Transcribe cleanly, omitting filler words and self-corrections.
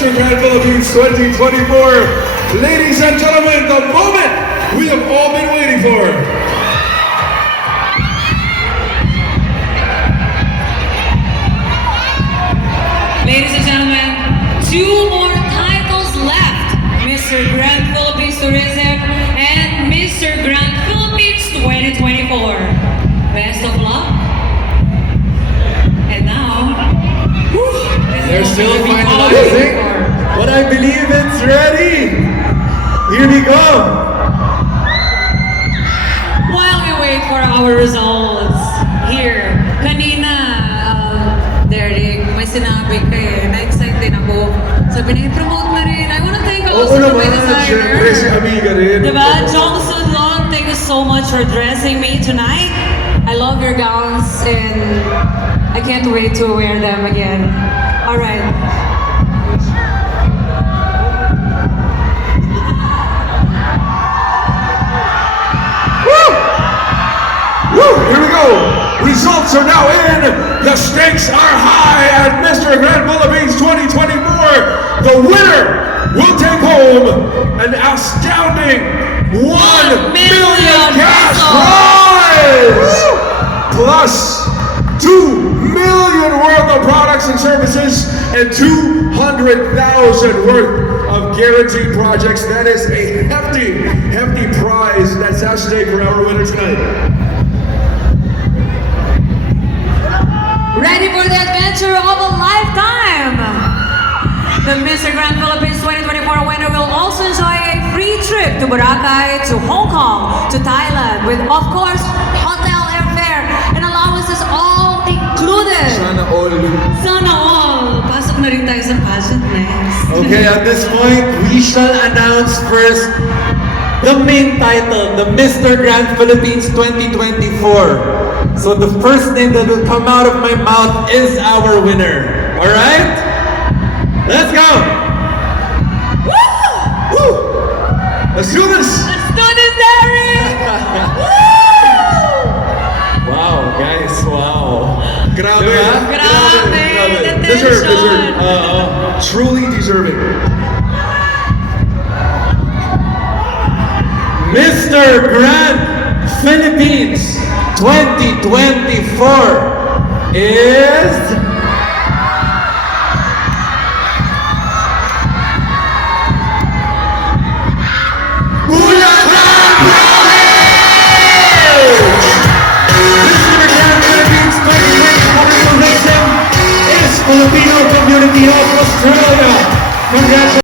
Mr. Grand Philippines 2024. Ladies and gentlemen, the moment we have all been waiting for. Ladies and gentlemen, 2 more titles left. Mr. Grand Philippines Tourism and Mr. Grand Philippines 2024. Best of luck. And now, They're still finalizing, but I believe it's ready. Here we go. while we wait for our results, here, kanina, Derek, may sinabi ka eh, na-excite din ako. Sabi niya, promote na rin. I wanna thank also Oo my naman, syempre si designer. Amiga rin. Diba? Jong Sudlong, thank you so much for dressing me tonight. I love your gowns and I can't wait to wear them again. Alright. Woo! Here we go. Results are now in. The stakes are high at Mr. Grand Philippines 2024. The winner will take home an astounding 1 million cash prize plus 2 million worth of products and services and 200,000 worth of guaranteed projects. That is a hefty, hefty prize that's at stake for our winner tonight. Ready for the adventure of a lifetime! The Mr. Grand Philippines 2024 winner will also enjoy a free trip to Boracay, to Hong Kong, to Thailand, with, of course, hotel airfare and allowances all included. Sana all. Sana all! Pasok na rin tayo sa pageant next. Okay, at this point, we shall announce first the main title, the Mr. Grand Philippines 2024. So the first name that will come out of my mouth is our winner. Alright? Let's go! Woo! Woo! Let's do this! Let's do this, Derek! Wow, guys, wow. Grabe. Diba? Grabe, the Deserve, tension. Truly deserving. Mr. Grand Philippines 2024 is Mr. Grand Philippines 2024 tourism is Filipino Community of Australia. Congratulations.